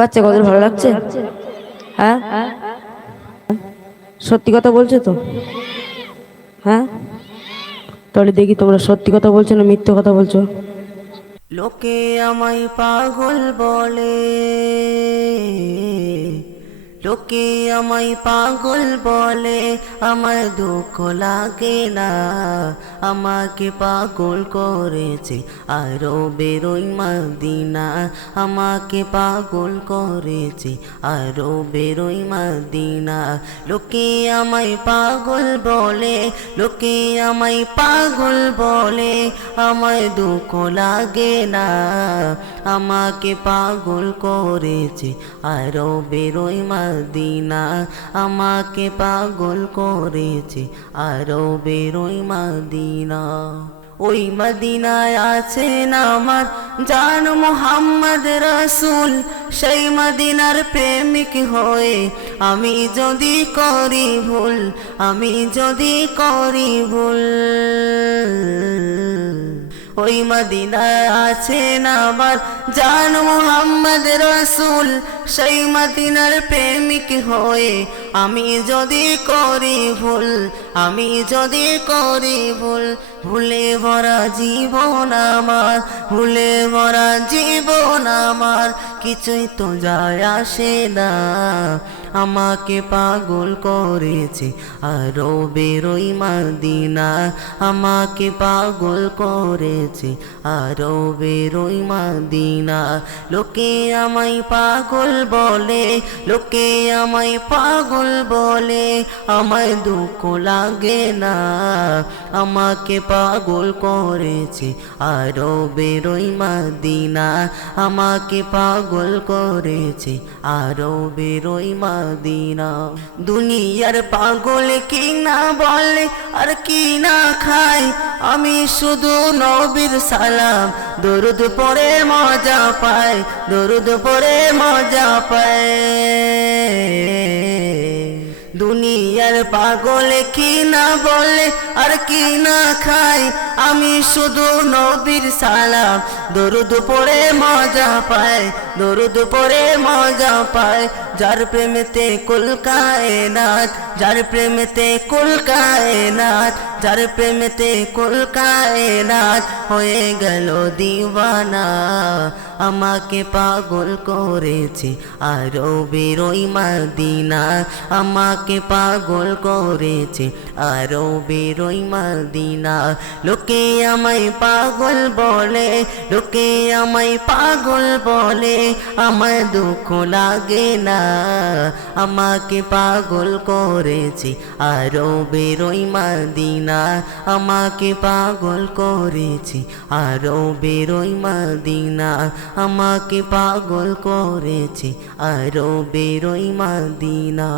বাচ্চা কত ভালো লাগছে? হ্যাঁ, সত্যি কথা বলছো তো? হ্যাঁ, তাহলে দেখি তোমরা সত্যি কথা বলছো না মিথ্যে কথা বলছো। লোকে আমায় পাগল বলে, লোকে আমায় পাগল বলে, আমার দুঃখ লাগে না। আমাকে পাগল করেছে আরো বেরোই মদিনা, আমাকে পাগল করেছে আরো বেরোই মদিনা। লোকে আমায় পাগল বলে, লোকে আমায় পাগল বলে, আমার দুঃখ লাগে না। আমাকে পাগল করেছে আরো বেরোই মদিনা, আমাকে পাগল করেছে আরো বেরোই মদিনা। ওই মদিনায় আছেন আমার জান মুহাম্মদ রাসূল, সেই মদিনার প্রেমিক হয়ে আমি যদি করি ভুল, আমি যদি করি ভুল। ওই মদিনায় আছেন আমার জান মুহাম্মদ রাসূল, সেই মদিনার প্রেমিক হয়ে আমি যদি করি ভুল, আমি যদি করি ভুল। ভুলে ভরা জীবন আমার, ভুলে ভরা জীবন আমার, কিছুই তো যায় আসে না। আমাকে পাগল করেছে আরো বেরোই মদিনা, আমাকে পাগল করেছে আরো বেরোই মদিনা। লোকে আমায় পাগল বলে, লোকে আমায় পাগল বলে, আমার দুঃখ লাগে না। আমাকে পাগল করেছে আরো বেরোই মদিনা, আমাকে পাগল করেছে আরো বেরোই মদিনা। দুনিয়ার পাগল কি না বলে আর কি না খায়, আমি শুধু নবীর সালাম দরুদ পড়ে মজা পায়, দরুদ পড়ে মজা পায়। দুনিয়ার পাগল কি না বলে আর কি না খায়, আমি শুধু নবীর সালাম দরুদ পড়ে মজা পায়, দরুদ পড়ে মজা পায়। যার প্রেমেতে কুল কায়নাত, যার প্রেমেতে কুল কায়নাত, যার প্রেমেতে কুল কায়নাত হয়ে গেল দিওয়ানা। আমাকে পাগল করেছে আরো বেরোই মদিনা, আমাকে পাগল করেছে আরো বেরোই মদিনা। লোকে আমায় পাগল বলে, লোকে আমায় পাগল বলে, আমার দুঃখ লাগে না। আমাকে পাগল করেছে আরো বেরোই মদিনা, আমাকে পাগল করেছে আরো বেরোই মদিনা, আমাকে পাগল করেছে আরো বেরোই মদিনা।